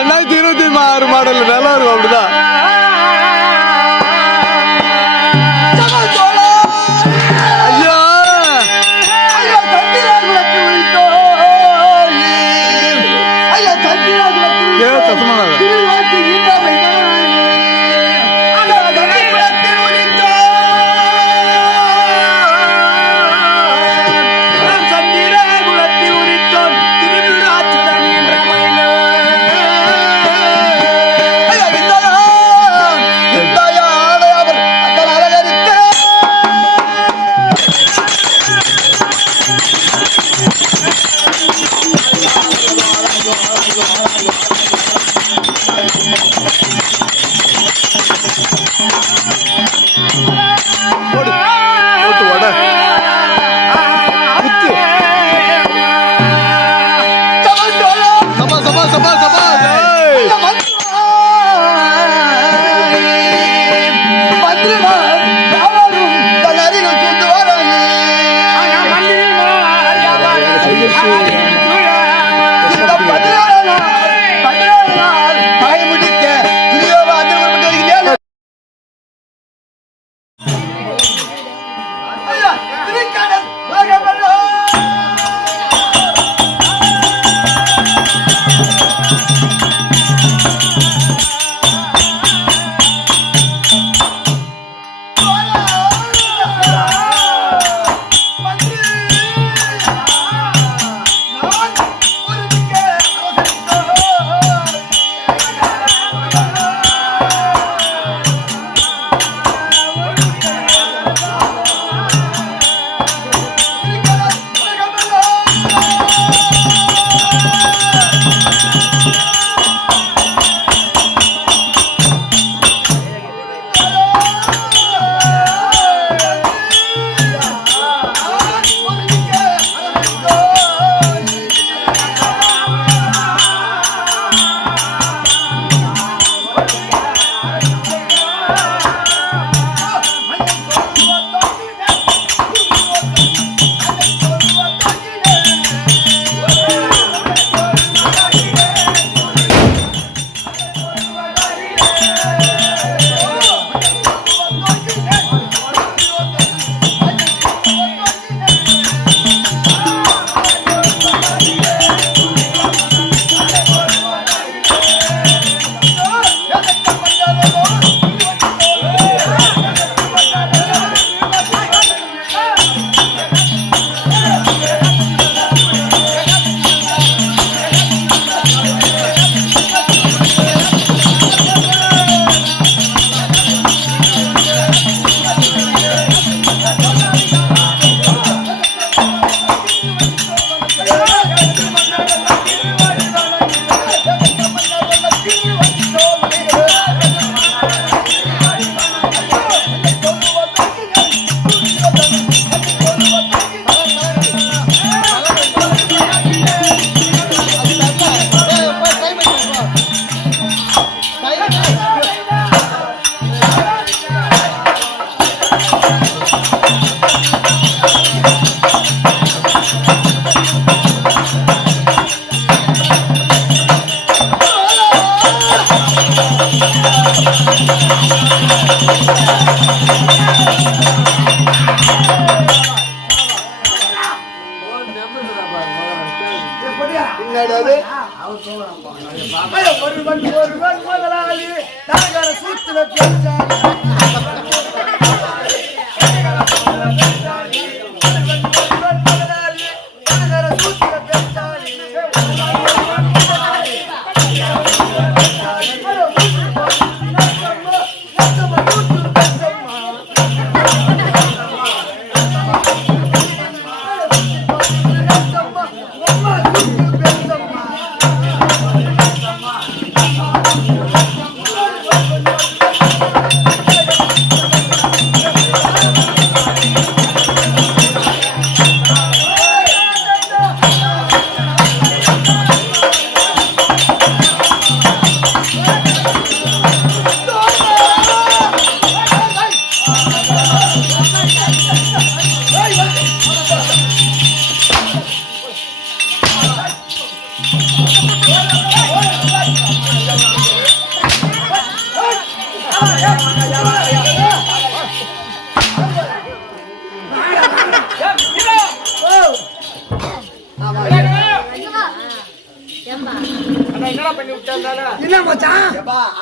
2026 model நல்லா இருக்கும். அப்படிதான்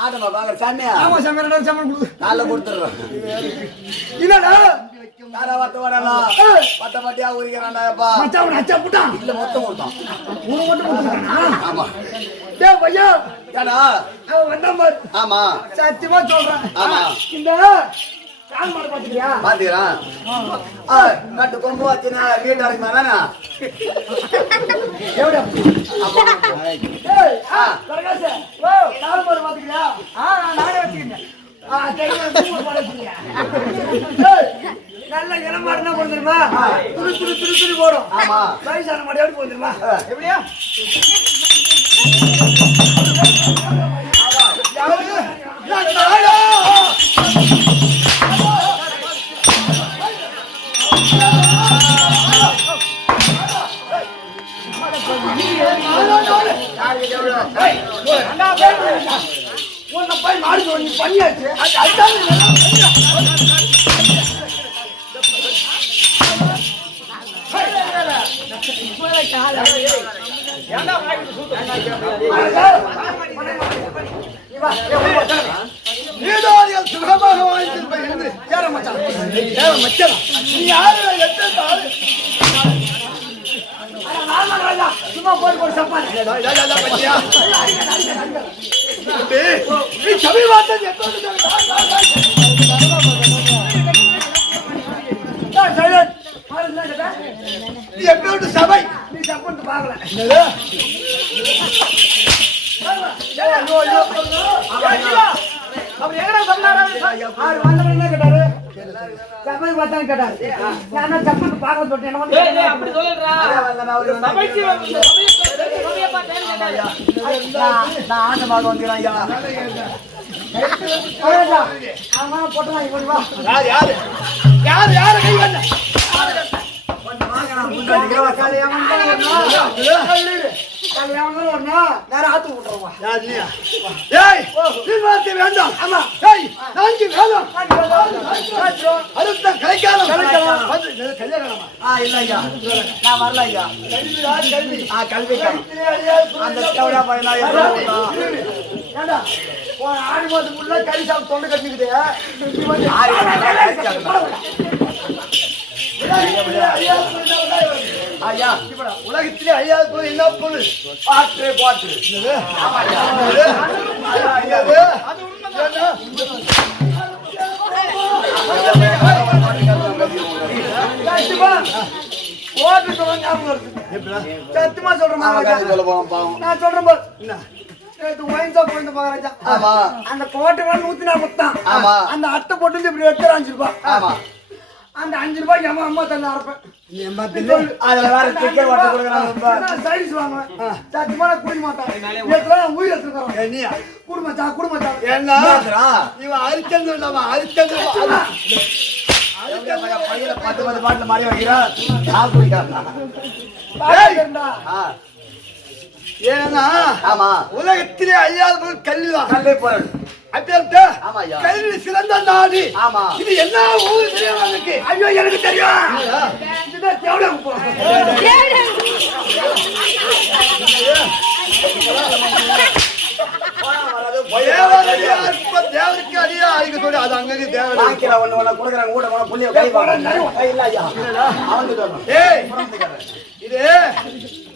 ஆட்டமா பாக்குற சாமி. ஆமா சாமி, ரெண்டாவது சாமி கொடு. காலைல கொடுத்துடுறேன். என்னடா வட்ட வரலாம் பட்ட பட்டியா உரிக்கிறான்டாப்பா. மச்சான் அச்சா புட்டான். இல்ல மொத்தம் கொடுத்தான். உன மட்டும் கொடுத்துட்டானா? ஆமா. டேய் பையா, ஏடா அவன் வந்தான் பாரு. ஆமா சத்தியமா சொல்றேன். ஆமா. இந்த கால் மாடு பாத்துக்கியா? பாத்துக்கிறான். நட்டு கொம்பு வச்சுனா வீட்டு வரைக்கும் தானே. எவ்வளோ? ஏய் பிரகாஷ், ஓ கால் மாடு பாத்துக்கியா? நானே வச்சுக்கிறேன். நல்ல இளமாடுனா போடுமா? துரு துரு துரு துரு போடும். ஆமா. வயசான மாடியோடு போடுமா? எப்படியா? உன்னை போய் மாடு நீ பண்ணியாச்சு. நீதாரிகள் சுகமாக வாழ்ந்து சேர மச்சான். நீ யாரு? சும்மா போய் போய் சப்பாடு. நீ சபை வார்த்தை எப்படி சபை? நீ சப்போட்டு பாக்கல. அவர் எங்கடா சொன்னாரு? அவர் வந்தவன் என்ன கேட்டாரு? சபை பார்த்தான்னு கேட்டாரு. நான் சப்போட்டு பாக்க சொல்லிட்டேன். என்ன வந்து அப்படி சொல்றா? சபைக்கு சபையை பார்த்தேன்னு கேட்டாரு. நான் ஆண்டமாக வந்துக்கிறேன் ஐயா. அவன் போட்டுலாம் இங்க வா. யாரு யாரு யாரு யாரு கை வந்த வேண்டாம். ஆமா நான்கு வேணும். அடுத்த கலைக்காலம் கல்யாணமா? இல்ல ஐயா, நான் வரல ஐயா. கல்வி கல்விக்காலம் அந்த ஆடி மாதத்துக்குள்ள கறி சாப்பிட்டு தொண்டை கட்டிக்கிட்டு ஐயா உலகத்திலே ஐயா என்ன பொருள்? பாற்று பாற்று. சத்தியமா சொல்றேன், நான் சொல்றேன் போல். அந்த கோட்டை 140 தான். அந்த அட்டை போட்டு இப்படி எடுத்து 5 ரூபாய். அந்த 5 ரூபாய்க்கு அம்மா தள்ள அரைப்பேன். சைடிஸ் வாங்குவேன். சத்தியமா குடிக்க மாட்டேன். உயிர் எடுத்துக்கிறோம். குடும்பச்சா குடும்பச்சா என்ன இவன் அரிச்சல் அரிச்சல் 10 பாட்டில் மாறி வைக்கிறான். ஏன்னா உலகத்திலே அழியாத கல்விதான். கல்வி பொருள் கல்வி சிறந்த நாடு. இது என்ன ஊர் தெரியும்? ஐயோ எனக்கு தெரியும். தேவருக்கு அடியா அடிக்க சொல்லி அது அங்க இது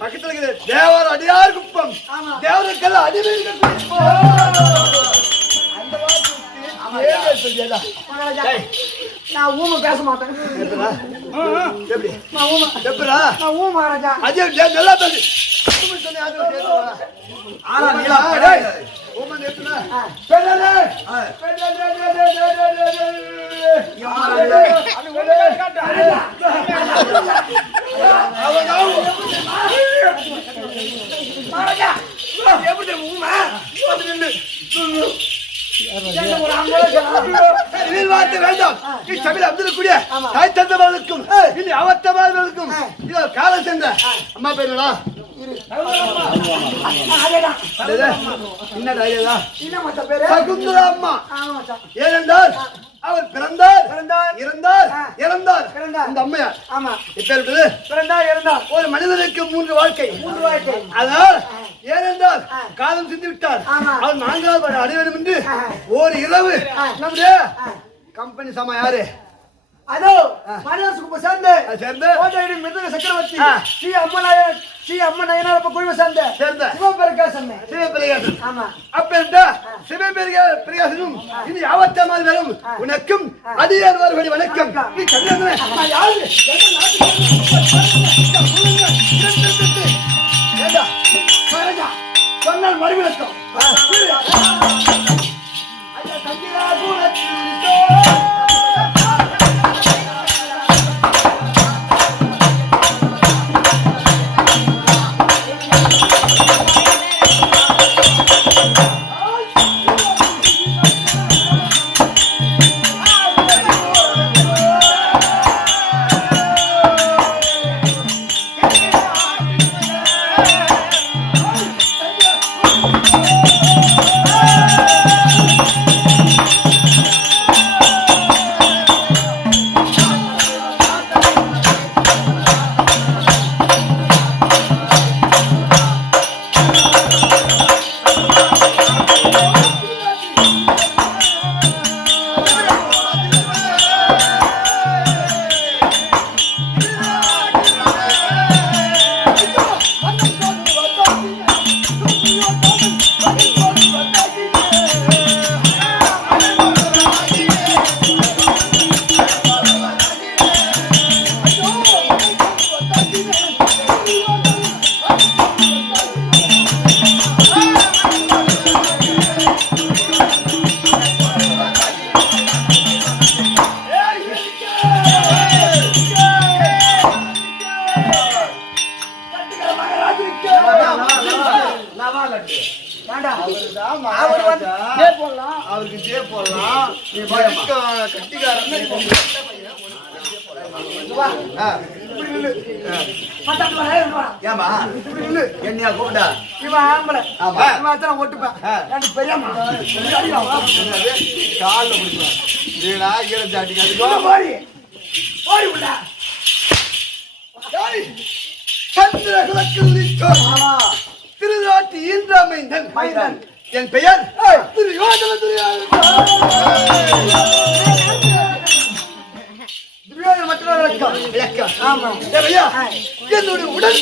பக்கத்துல இருக்குது தேவர் அடியார் குப்பம். தேவருக்கெல்லாம் அடிமை. நான் ஊமை பேச மாட்டேன். நல்லா பேசு. வேண்டாம். தாய் தந்தவர்களுக்கும் இனி அவத்தவர்களுக்கும் காலம் சென்ற அம்மா பேருடா சகுந்தலா அம்மா. ஏனென்றால் அவர் பிறந்தார் பிறந்தார், இறந்தார் ஆ. இறந்தார் இறந்தார். இந்த அம்மையார் ஆமா இப்ப இருக்குது பிறந்தார் இறந்தார் ஒரு மனிதனுக்கு 3 வாழ்க்கை 3 வாழ்க்கை அதனால் ஏனென்றால் ஆ. காலம் சென்று விட்டார் ஆமா. அவர் 4வது அடைய வேண்டும் என்று ஆ. ஒரு இரவு ஆ. நம்முடைய ஆ. கம்பெனி சமா யாரு அதோ மணிவாசகுப்ப சேர்ந்து சேர்ந்து கோட்டையடி மிருதங்க சக்கரவர்த்தி ஆ. ஸ்ரீ அம்மன் நயனாரப்ப குழுவை சேர்ந்த சேர்ந்த சிவபெருகாசன் சிவபிரகாசன் ஆமா அப்ப சிவபிரகாசனும் இது யாவத்தமால் வரும் உனக்கும் அடியார் வருவடி வணக்கம் நீ கல்யாணமே அம்மா யாரு சொன்னால் மறுவிளக்கம் அவருக்கு ஜே போடலாம் நீ கட்டிக்காரன் ஏமா என்னையா கூப்பிட்டா இவன் ஆம்பளை ஆமா. இவன் அத்தனை ஒட்டுப்பேன் எனக்கு பெரியம்மா காலில் பிடிக்கலாம் வீணா ஈரச்சாட்டி ஓடி ஓடி உள்ள திருநாட்டு ஈன்றாமைந்தன் மைந்தன். என் பெயர் துரியோதன துரியோதன மற்றொரு விளக்கம் விளக்கம் ஆமா ஐயா என்னுடைய உடல்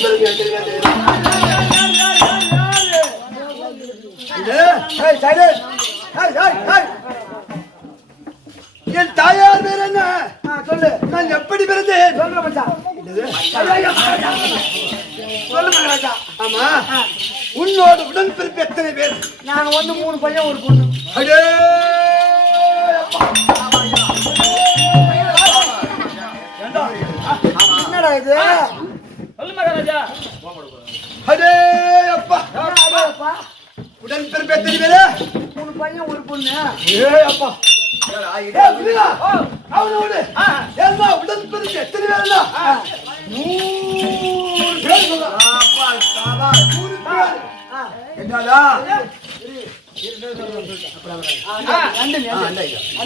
என் தாயார் பேர் என்ன சொல்லு நான் எப்படி பிறந்தேன் சொல்ற மச்சான் சொல்லு மகராஜா ஆமா உன்னோட உடன்பிறப்பு எத்தனை பேர் நாங்க வந்து 3 பையன் ஒரு பொண்ணு அடே என்னடா இது சொல்லு மகாராஜா அடே அப்பா அப்பா உடன்பிறப்பு எத்தனை பேரு 3 பையன் ஒரு பொண்ணு அப்பா அவனோடு ஏன்னா உடன்பிறப்பு எத்தனை பேருன்னா 100 பேர் என்னடா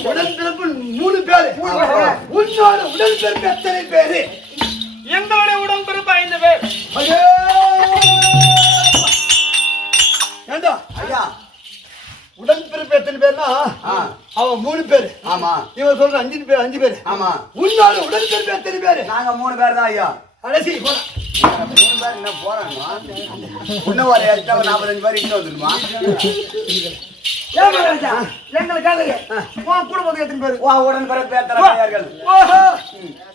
உடன்பிறப்பு 3 பேரு உன்னோட உடன்பிறப்பு எத்தனை பேரு எங்களுடைய உடன்பிறப்பு 5 பேர் ஏண்டா ஐயா உடன்பிறப்பு எத்தனை பேர்னா அவன் 3 பேரு ஆமா இவன் சொல்ற 5 பேரு ஆமா உன்னோட உடன்பிறப்பு எத்தனை பேரு நாங்க 3 பேர் தான் ஐயா கடைசி 3 பேர் என்ன போறாங்க இன்னும் ஒரு எக்ஸ்ட்ரா 45 பேர் இன்னும் வந்துருமா எங்களுக்காக உன் குடும்பத்துக்கு எத்தனை பேர் வா உடன் பிறப்பு எத்தனை பெயர்கள் ஓஹோ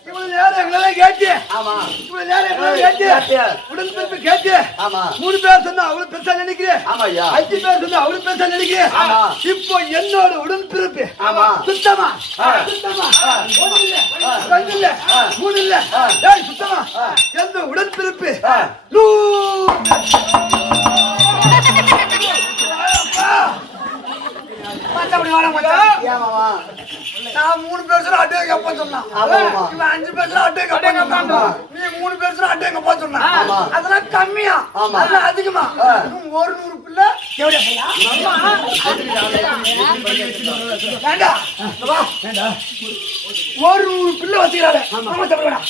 இவ்வளவு நேரம் எங்களெல்லாம் கேட்டு ஆமா இவ்வளவு நேரம் எங்களெல்லாம் கேட்டு உடன்பிறப்பு கேட்டு ஆமா 3 பேர் சொன்னா அவ்வளவு பெருசா நினைக்கிறேன் ஆமா ஐயா 5 பேர் சொன்னா அவ்வளவு பெருசா நினைக்கிறேன் ஆமா. இப்போ என்னோட உடன்பிறப்பு ஆமா. சுத்தமா சுத்தமா 1 இல்ல 2 இல்ல 3 இல்ல டேய் சுத்தமா எந்த உடன்பிறப்பு மத்தபடி வாடா மச்சான் ஏமாமா நான் 3 பேர் சொல்ல அட்டே கப்ப சொன்னா ஆமா. இவன் 5 பேர் சொல்ல அட்டே கப்ப சொன்னா நீ நீ 3 பேர் அட்டை எங்க போக சொன்னா ஆமா. அதெல்லாம் கம்மியா ஆமா. அதெல்லாம் அதிகமா இன்னும் 100 பிள்ளை எவ்வளவு பையா வேண்டா வா வேண்டா 100 பிள்ளை வச்சுக்கிறாரு ஆமா சொல்லுடா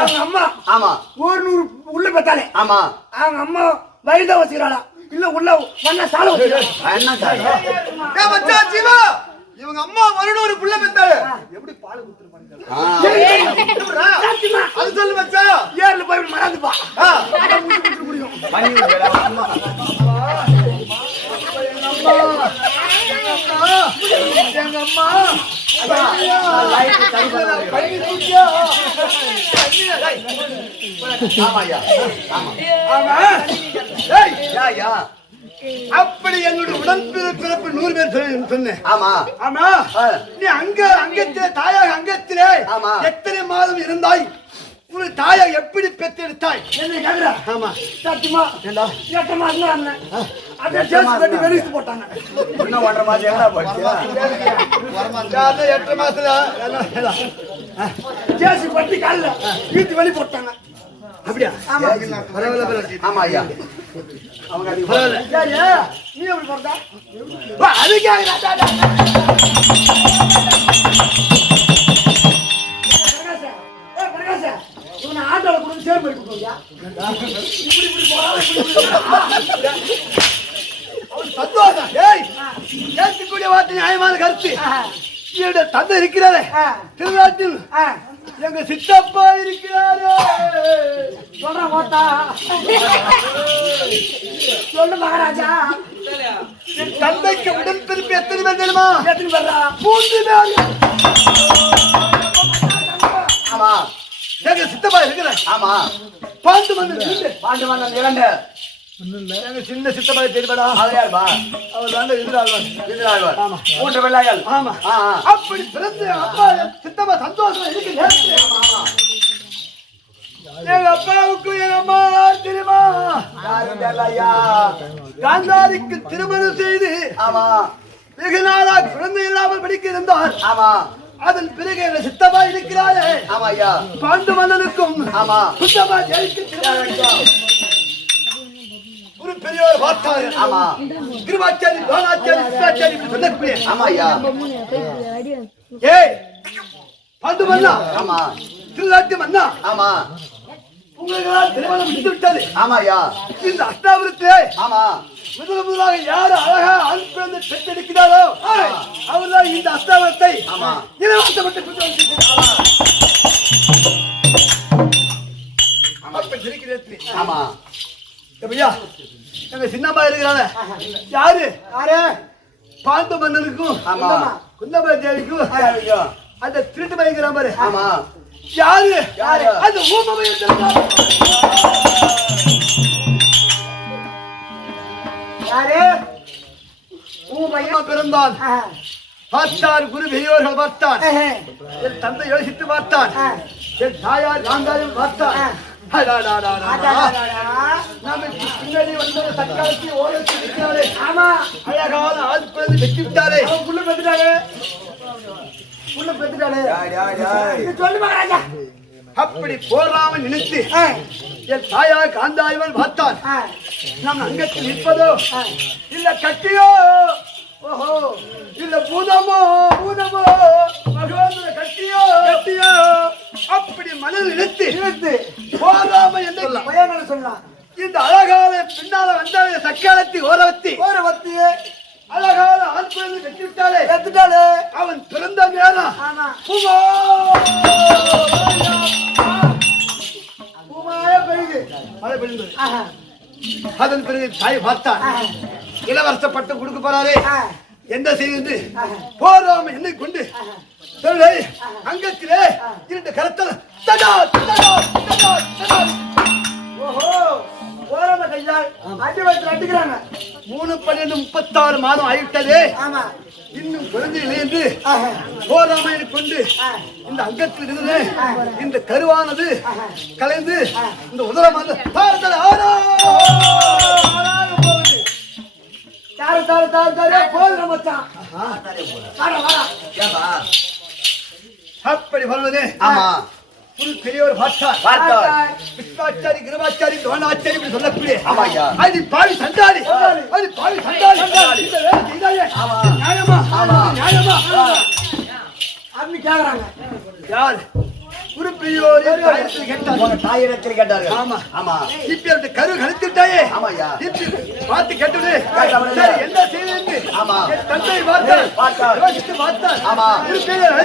அவங்க அம்மா ஆமா 100 உள்ள பெத்தாலே ஆமா அவங்க அம்மா வயதா வச்சுக்கிறாளா இல்ல உள்ள வண்ண சால வச்சுக்கிறாளா என்ன சார் ஏய் மச்சான் ஜீவா இவங்க அம்மா 100 புள்ள பெத்தாரு எப்படி பால் குத்துறாங்க அது சொல்லு மச்சான் ஏர்ல போய் மறந்து பா எங்க அம்மா பையன் தூக்கியா ஆமாயா ஆமா ஏய் யா யா அப்படி என்னுடைய உடன்பிறப்பு 100 பேர் சொன்னேன் ஆமா ஆமா நீ அங்கத்திலே தாயாக அங்கத்திலே ஆமா. எத்தனை மாதம் இருந்தாய் உன் தாயை எப்படி பெற்றெடுத்தாய் என்ன கேக்குறா ஆமா சத்தியமா ஏண்டா 8 மாசம் அண்ணன் அப்படியே சேர்த்து கட்டி வெளியிட்டு போட்டாங்க இன்னும் 1.5 மாசம் எங்கடா போச்சு அது 8 மாசத்துல ஜேசி பட்டி கால்ல வீட்டு வெளிய போட்டாங்க அப்படியா ஆமா பரவாயில்ல ஆமா ஐயா அவங்க அதுக்கு பரவாயில்ல சரி நீ எப்படி போறதா அது கேக்குறா பிரகாஷ் ஏய் பிரகாஷ் உன்னை ஆட்டோல கூட சேர்ந்து போயிட்டு போறியா இப்படி போறா சந்தோஷம் ஏய் ஏற்கக்கூடிய வார்த்தை நியாயமான கருத்து என்னுடைய தந்தை இருக்கிறாரே திருநாட்டில் எங்க சித்தப்பா இருக்கிறாரு சொல்றேன் ஓட்டா சொல்லு மகாராஜா என் தந்தைக்கு உடன் பிறப்பு எத்தனை பேர் தெரியுமா எத்தனை பேரா 3 பேர் ஆமா எங்க சித்தப்பா இருக்கிறார் ஆமா பாண்டு மன்னன் பாண்டு மன்னன் 2 எங்க சின்ன சித்தப்பா தெரியுமாடா அவர் யாருப்பா அவர் வந்து எதிராழ்வார் எதிராழ்வார் ஆமா 3 வெள்ளாயால் ஆமா ஆ ஆ அப்படி பிறந்து அப்பா சித்தப்பா சந்தோஷமா இருக்கு எங்க அப்பாவுக்கு எங்க அம்மா தெரியுமா யாரும் வெள்ளாயா காந்தாரிக்கு திருமணம் செய்து ஆமா வெகு நாளா குழந்தை இல்லாமல் படிக்க இருந்தார் ஆமா அதன் பிறகு எங்க சித்தப்பா இருக்கிறாரே ஆமா ஐயா பாண்டு மன்னனுக்கும் ஆமா சுத்தமா ஜெயிக்கு திருமணம் ஒரு பெரியவர் பார்த்தாரு ஆமா கிருபாச்சாரி துரோணாச்சாரி கிருஷ்ணாச்சாரி சொல்லக்கூடிய ஆமா ஐயா ஏய் பாண்டு மன்னா ஆமா திருநாட்டு மன்னா ஆமா உங்களுக்கு திருமணம் முடிந்து விட்டது ஆமா ஐயா இந்த அஷ்டாபுரத்திலே ஆமா முதலாக யாரு அழகா ஆண் குழந்தை பெற்றெடுக்கிறாரோ அவர்தான் இந்த அஷ்டாபுரத்தை ஆமா இலவசப்பட்டு கொண்டு வந்திருக்கிறார். அப்ப இருக்கிறது ஆமா ஐயா எங்க சின்னம்மா இருக்கிறாங்க யாரு யாரு பாண்டு மன்னனுக்கும் ஆமா குந்தம்மா தேவிக்கும் ஐயா அந்த திருட்டு பயங்கர பாரு ஆமா யாரு யாரு? அந்த ஊமமையை யாரு உன் பையன் பிறந்தான் பார்த்தார் குரு பெரியோர்கள் பார்த்தான் என் தந்தை யோசித்து பார்த்தான் என் தாயார் காந்தாரில் பார்த்தான் நமக்கு பின்னாடி வந்த தற்காலத்தை ஓரத்தில் இருக்கிறாரே ஆமா அழகான ஆள் குழந்தை வெட்டி விட்டாரே அவன் புள்ள பெத்துட்டாரு புள்ள பெத்துட்டாரு இது சொல்லு மகாராஜா அப்படி போராம நினைத்து என் தாயார் காந்தாரிவன் பார்த்தான் நம் அங்கத்தில் நிற்பதோ இல்ல கட்டியோ ஓஹோ இல்ல பூதமோ மகோதர கட்டியோ அப்படி மனதில் நினைத்து போராம என்ன பையன் சொல்லலாம் இந்த அழகால பின்னால வந்த சக்காலத்தை ஓரவத்தி அழகால ஆண் குழந்தை வெட்டிவிட்டாலே பெத்துட்டாரு அவன் பிறந்த நேரம் ஆமா பூமா பூமாய பெருகு மழை பெய்ந்தது அதன் பிறகு தாய் பார்த்தான் இளவரசப்பட்டு கொடுக்க போறாரே என்ன செய்வது போராம என்னை கொண்டு அங்கத்திலே 2 கரத்தல் ஓஹோ போராம கையால் அடி வச்சு அடிக்கிறாங்க 3/12/36 மாதம் ஆயிட்டதே ஆமா இன்னும் குழந்தையிலே என்று போராமையை கொண்டு இந்த அங்கத்தில் இருந்து இந்த கருவானது கலைந்து இந்த உதரமான போதும் மச்சான் ஏப்பா அப்படி வருவதே ஆமா ஒரு பெரியவர் பார்த்தார். விஸ்வாச்சாரி, கிருபாச்சாரி, துரோணாச்சாரி இப்படி சொல்லக்கூடிய அது பாவி சண்டாளி, அது பாவி சண்டாளி. இந்த வேலை செய்தாயே நியாயமா? நியாயமா? அப்படி கேக்குறாங்க. யார்? ஒரு பெரியோர் தாயிடத்தில் கேட்டார்கள். ஆமா ஆமா. இப்ப அந்த கரு கழித்துட்டாயே. ஆமாய்யா. பார்த்து கேட்டது என்ன செய்து? ஆமா. தந்தை பார்த்தார், யோசித்து பார்த்தார். ஆமா. ஒரு பெரியோர்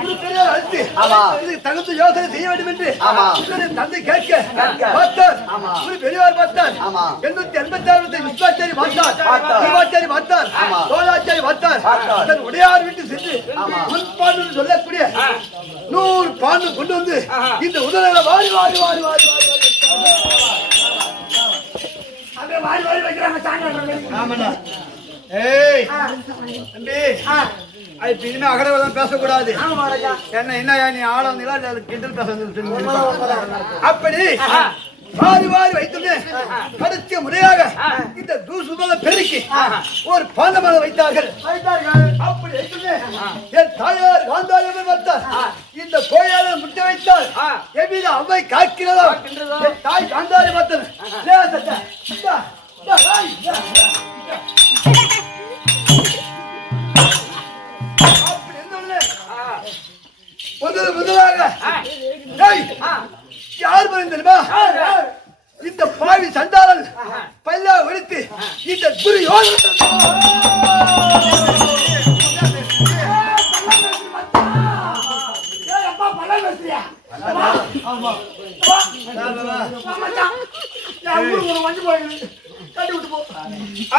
ஒரு பெரியோர் அழைத்து இதுக்கு தகுந்த யோசனை செய்ய வேண்டும் என்று தந்தை கேட்க பார்த்தார். ஒரு பெரியவர் பார்த்தார். 886 விஸ்வாச்சாரி பார்த்தார், கிருபாச்சாரி பார்த்தார், தோழாச்சாரி பார்த்தார். தன் உடையார் வீட்டு சென்று முன்பாண்டு சொல்லக்கூடிய 100 பாண்டு கொண்டு வந்து இந்த உதவிகளை வாரி வாரி வாரி வாரி வாரி அப்படியே வாரி வாரி வைக்கிறாங்க சாயங்காலம். ஆமாண்ணா. ஏய் தம்பி, அது இனிமே அகடவெல்லாம் பேசக்கூடாது. என்ன நீ ஆளவங்களா கிண்டல் பேச அப்படி வாரி வாரி வைத்து கடைசிய முறையாக இந்த தூசுகளை பெருக்கி ஒரு பாண்டமலை வைத்தார்கள். அப்படி வைத்து என் தாயார் காந்தாரி பார்த்தார். இந்த கோயிலாளர் முட்டை வைத்தால் எவ்வித அவை காக்கிறதோ என் தாய் காந்தாரி பார்த்தது. முதலாக யார் தெரியுமா? இந்த பாவி சண்டாளன் பல்லா வெடித்து இந்த துரியோதனன்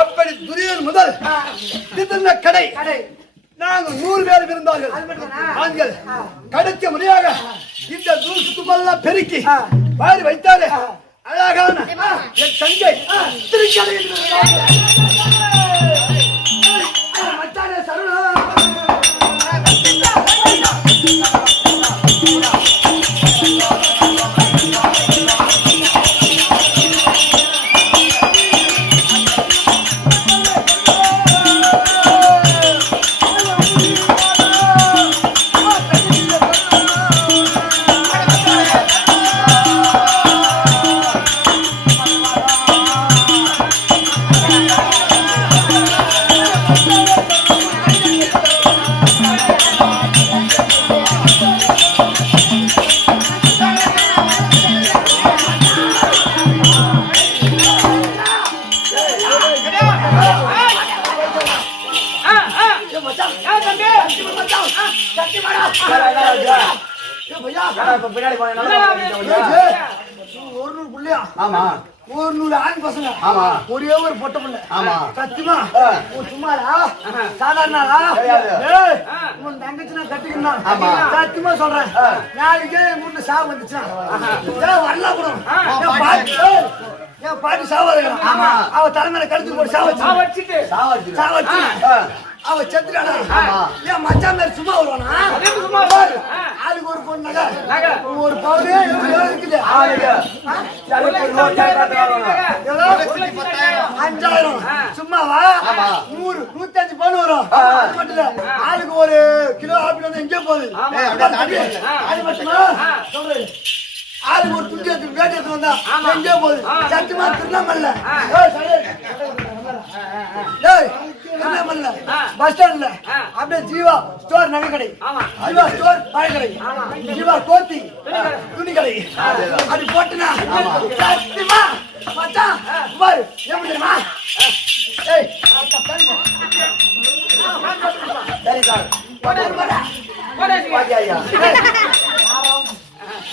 அப்படி துரியோதனன் முதல் கடை நாங்கள் 100 பேர் இருந்தார்கள். ஆண்கள் கடைசி முறையாக இந்த தூசு தும்பெல்லாம் பெருக்கி வாரி வைத்தாரு. அழகான என் தங்கை திருக்கடையில் ஒரே ஒரு பொட்ட பிள்ளை. சத்தியமா சும்மாடா சாதாரணா உன் தங்கச்சி நான் கட்டிக்கணும். சத்தியமா சொல்றேன், நாளைக்கே என் வீட்டுல சாவு வந்துச்சுன்னா வரலாம் கூட என் பாட்டி சாவாதுக்கிறான். அவ தலைமையில கழுத்து போட்டு சாவச்சு அவ செத்துட்டானா? என் மச்சான் பேர் சும்மா வருவானா? ஆளுக்கு ஒரு பொண்ணு நகை ஒரு பவுனே இருக்குது. 5000 சும்மாவா? 100 105 பவுன் வரும். அது மட்டும் இல்ல, ஆளுக்கு ஒரு கிலோ ஆப்பிள் வந்து எங்கே போகுது? அது மட்டுமா சொல்றேன். ஆளுக்கு ஒரு துண்டி எடுத்து வேட்டி எடுத்து வந்தா எங்கே போகுது? சத்தியமா திருநாமல்ல பஸ் ஸ்டாண்ட்ல அப்படியே ஜீவா ஸ்டோர் நகை கடை, ஜீவா ஸ்டோர் பழ கடை, ஜீவா கோத்தி துணி கடை அப்படி போட்டுனா சத்தியமா மச்சான் பாரு எப்படி தெரியுமா? ஏய் சரி சார்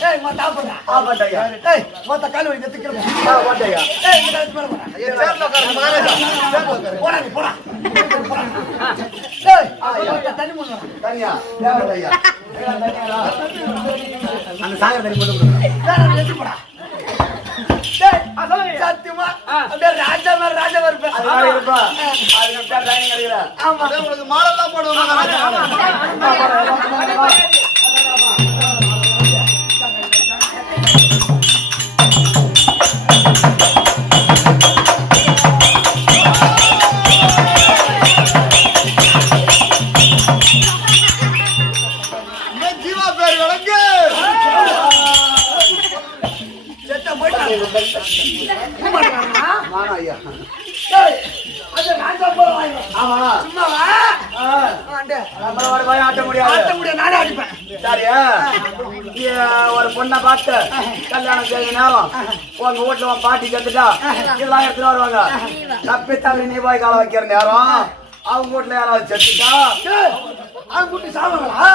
ஏய் மத்த ஆபடா ஆபடயா ஏய் மத்த கால் வலி நெத்திக்கல ஆபடயா ஏய் இந்த கால் மேல போடா சேர்ல உட்காரு மகாராஜா போடா நீ போடா ஏய் ஆ தண்ணி மூணு தண்ணியா ஆபடயா அந்த சாகர் தண்ணி போடு வேற நெத்தி போடா ஏய் அசல சத்தியமா அப்படியே ராஜா வரப்ப அது மாதிரி இருப்பா அது நம்ம ட்ரைனிங் எடுக்கற ஆமா உங்களுக்கு மாலெல்லாம் போடுவாங்க மகாராஜா ஆமா சும்மாவா நம்மளோட பயம் ஆட்ட முடியாது ஆட்ட முடியாது நானே அடிப்பேன் சரியா ஒரு பொண்ணை பார்த்து கல்யாணம் செய்ய நேரம் உங்க வீட்டுல உன் பாட்டி செத்துட்டா இதெல்லாம் எடுத்துட்டு வருவாங்க தப்பி தள்ளி நீ போய் கால வைக்கிற நேரம் அவங்க வீட்டுல யாராவது செத்துட்டா அவங்க குட்டி சாவாங்களா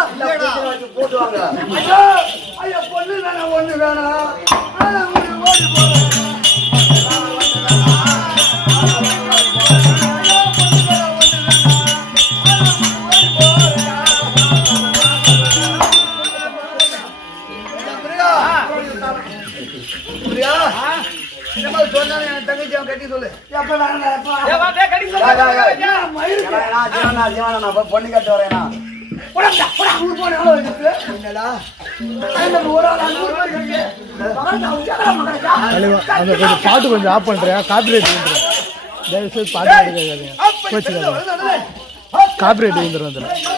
வச்சு போட்டுவாங்க ஐயோ ஐயோ பொண்ணு வேணாம் ஒண்ணு வேணாம் ஓடி போறேன் இந்த மாதிரி சொன்னாலும் என் தங்கச்சி அவன் கட்டி சொல்லு எப்ப வேணாம் எப்ப ஏ வா டேய் கடி நான் பொண்ணு கட்டு வரேனா போடா போடா ஊர் போன ஆளு இருக்கு என்னடா அந்த ஒரு ஆள் அந்த ஊர் போய் இருக்கு மகன் அவங்க கேக்குற மகன் அந்த கொஞ்சம் பாட்டு கொஞ்சம் ஆஃப் பண்ணுறேன் காப்பிரைட் வந்துடும் தயவுசெய்து பாட்டு எடுக்காதீங்க கோச்சுக்காதீங்க காப்பிரைட் வந்துடும் அதில்